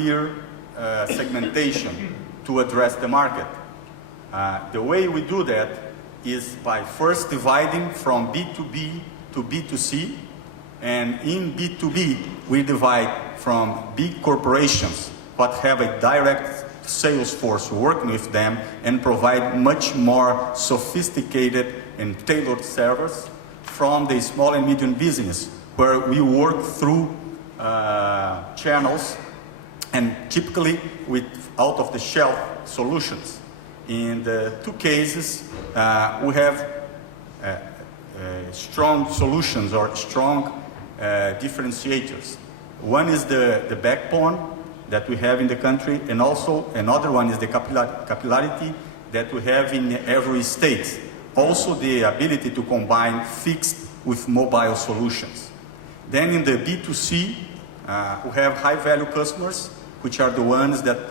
clear segmentation to address the market. The way we do that is by first dividing from B2B to B2C, and in B2B we divide from big corporations that have a direct sales force working with them and provide much more sophisticated and tailored service, from the small and medium business where we work through channels and typically with out-of-the-shelf solutions. In the two cases, we have strong solutions or strong differentiators. One is the backbone that we have in the country, and also another one is the capillarity that we have in every state. Also the ability to combine fixed with mobile solutions. Then in the B2C, we have high-value customers, which are the ones that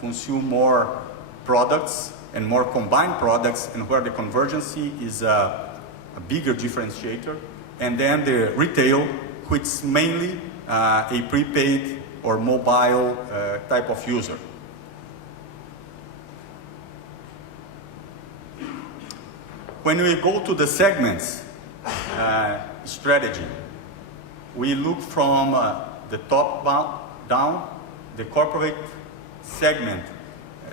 consume more products and more combined products, and where the convergency is a bigger differentiator. And then the retail, which is mainly a prepaid or mobile type of user. When we go to the segments strategy, we look from the top down, the corporate segment.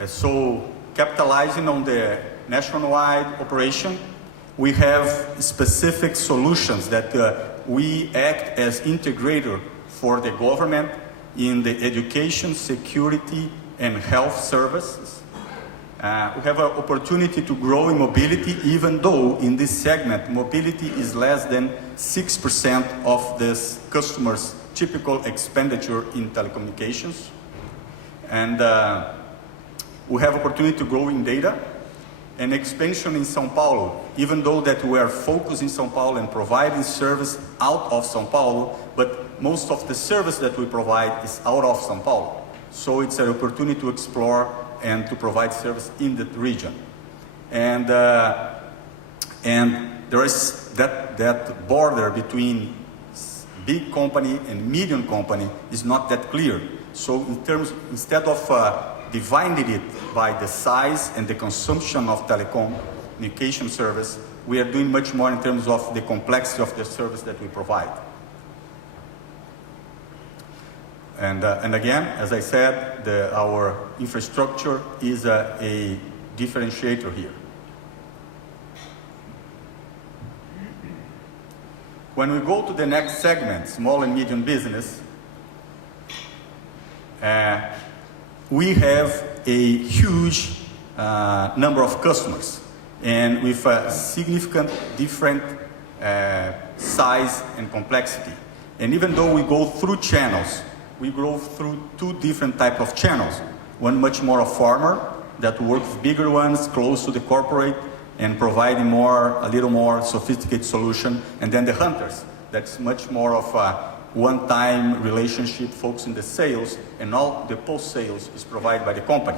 So capitalizing on the nationwide operation, we have specific solutions that we act as integrator for the government in the education, security, and health services. We have an opportunity to grow in mobility, even though in this segment, mobility is less than 6% of this customer's typical expenditure in telecommunications. And we have opportunity to grow in data and expansion in São Paulo, even though that we are focused in São Paulo and providing service out of São Paulo, but most of the service that we provide is out of São Paulo. So it's an opportunity to explore and to provide service in the region. And there is that border between big company and medium company is not that clear. So instead of dividing it by the size and the consumption of telecommunication service, we are doing much more in terms of the complexity of the service that we provide. And again, as I said, our infrastructure is a differentiator here. When we go to the next segment, small and medium business, we have a huge number of customers, and with a significant different size and complexity. And even though we go through channels, we grow through two different types of channels. One much more a farmer that works with bigger ones, close to the corporate, and providing a little more sophisticated solution. And then the hunters, that's much more of a one-time relationship, focusing the sales, and all the post-sales is provided by the company.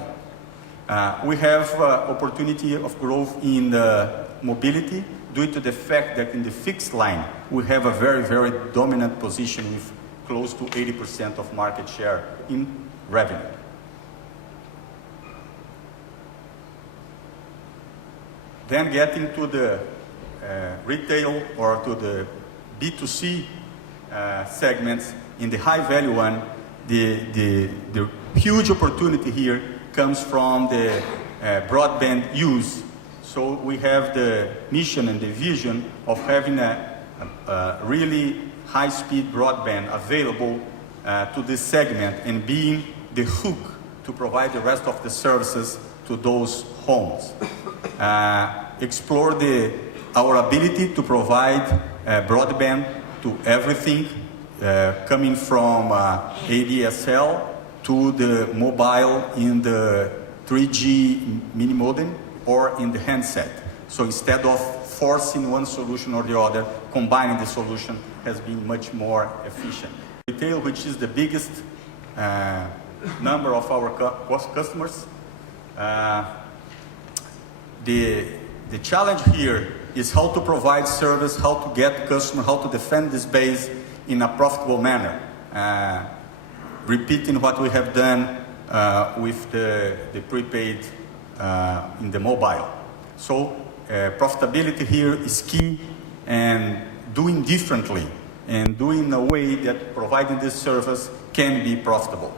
We have opportunity of growth in the mobility due to the fact that in the fixed line, we have a very, very dominant position with close to 80% of market share in revenue. Then getting to the retail or to the B2C segments, in the high value one, the huge opportunity here comes from the broadband use. So we have the mission and the vision of having a really high-speed broadband available to this segment and being the hook to provide the rest of the services to those homes. Explore our ability to provide broadband to everything, coming from ADSL to the mobile in the 3G mini modem or in the handset. So instead of forcing one solution or the other, combining the solution has been much more efficient. Retail, which is the biggest number of our customers, the challenge here is how to provide service, how to get customers, how to defend this base in a profitable manner. repeating what we have done with the prepaid in the mobile. So profitability here is key, and doing differently and doing in a way that providing this service can be profitable.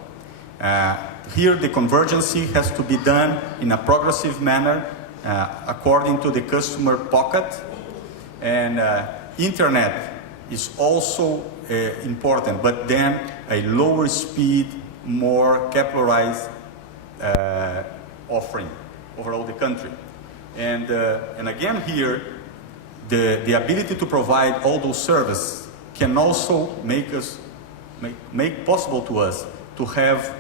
Here the convergence has to be done in a progressive manner according to the customer pocket, and internet is also important, but then a lower speed, more capillarized offering over all the country. And again here, the ability to provide all those services can also make possible to us to have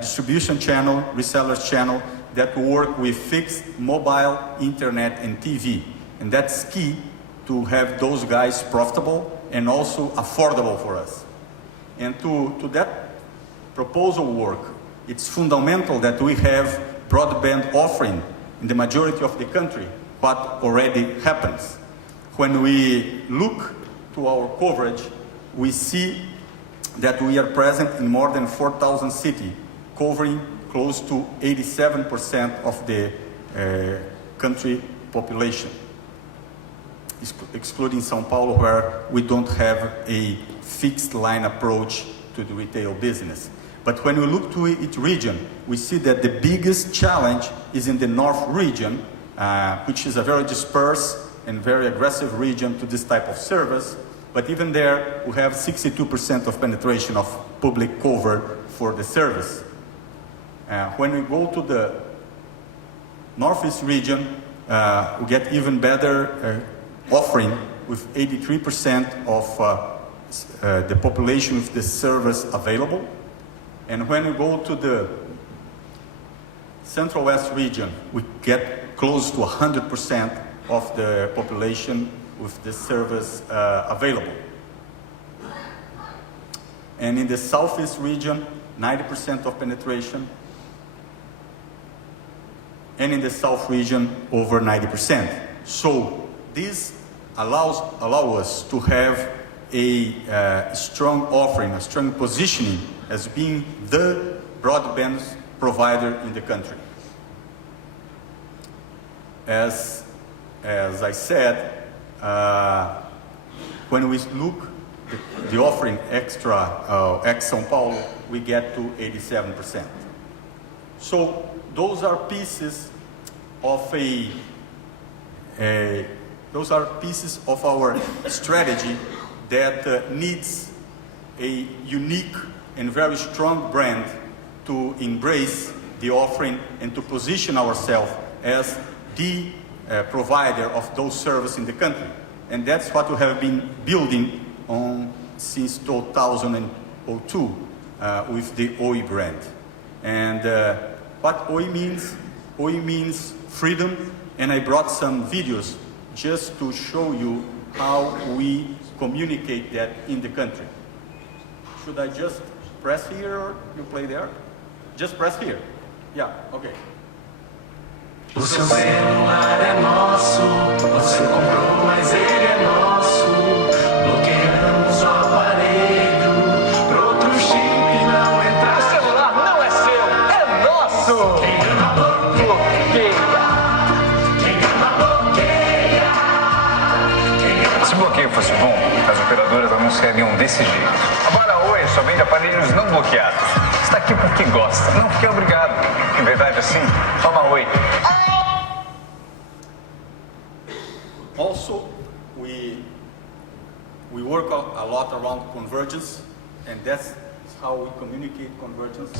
distribution channel, resellers channel that work with fixed mobile, internet, and TV. And that's key to have those guys profitable and also affordable for us. And to that proposal work, it's fundamental that we have broadband offering in the majority of the country, what already happens. When we look to our coverage, we see that we are present in more than 4,000 cities, covering close to 87% of the country population, excluding São Paulo, where we don't have a fixed line approach to the retail business. But when we look to each region, we see that the biggest challenge is in the North region, which is a very dispersed and very aggressive region to this type of service. But even there, we have 62% of penetration of public cover for the service. When we go to the Northeast region, we get even better offering with 83% of the population with the service available. And when we go to the Central West region, we get close to 100% of the population with the service available. And in the Southeast region, 90% of penetration. And in the South region, over 90%. So this allows us to have a strong offering, a strong positioning as being the broadband provider in the country. As I said, when we look the offering extra ex São Paulo, we get to 87%. So those are pieces of our strategy that needs a unique and very strong brand to embrace the offering and to position ourselves as the provider of those services in the country. And that's what we have been building on since 2002 with the Oi brand. And what Oi means freedom, and I brought some videos just to show you how we communicate that in the country. Should I just press here or you play there? Just press here. Yeah, okay. O seu celular é nosso, você comprou, mas ele é nosso. Bloqueamos o aparelho, pro outro chip não entrar. O celular não é seu, é nosso. Quem ama bloqueia. Quem ama bloqueia. Se o bloqueio fosse bom, as operadoras anunciariam desse jeito. Agora a Oi só vende aparelhos não bloqueados. Está aqui porque gosta, não porque é obrigado. Em verdade, assim, toma Oi. Also, we work a lot around convergence, and that's how we communicate convergence.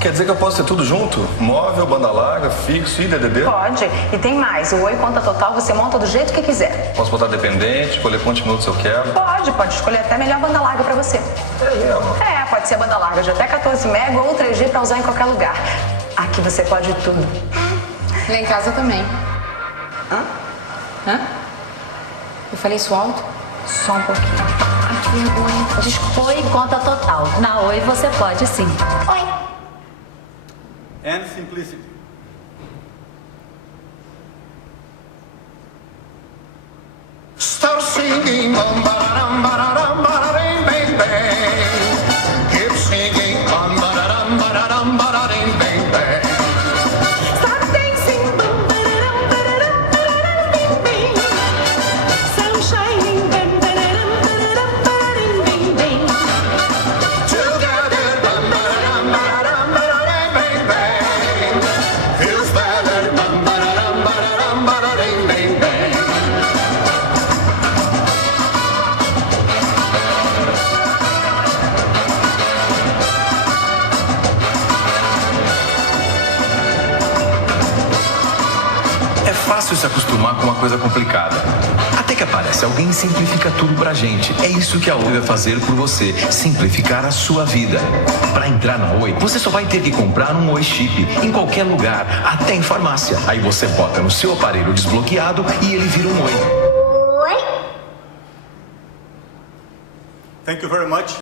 Quer dizer que eu posso ter tudo junto? Móvel, banda larga, fixo e DDD? Pode. E tem mais. O Oi Conta Total você monta do jeito que quiser. Posso botar dependente, escolher quantos minutos eu quero? Pode escolher até a melhor banda larga pra você. É mesmo? Pode ser a banda larga de até 14 MB ou 3G pra usar em qualquer lugar. Aqui você pode tudo. Lá em casa também. Hã? Eu falei isso alto? Só um pouquinho. Ai, que vergonha. Desculpa, Oi Conta Total. Na Oi você pode sim. Oi. And simplicity. Start singing, bam, bararam, bararam, bararam, bang, bang. Keep singing. É fácil se acostumar com uma coisa complicada. Até que aparece alguém e simplifica tudo pra gente. É isso que a Oi vai fazer por você. Simplificar a sua vida. Pra entrar na Oi, você só vai ter que comprar um Oi Chip. Em qualquer lugar, até em farmácia. Aí você bota no seu aparelho desbloqueado e ele vira um Oi. Thank you very much.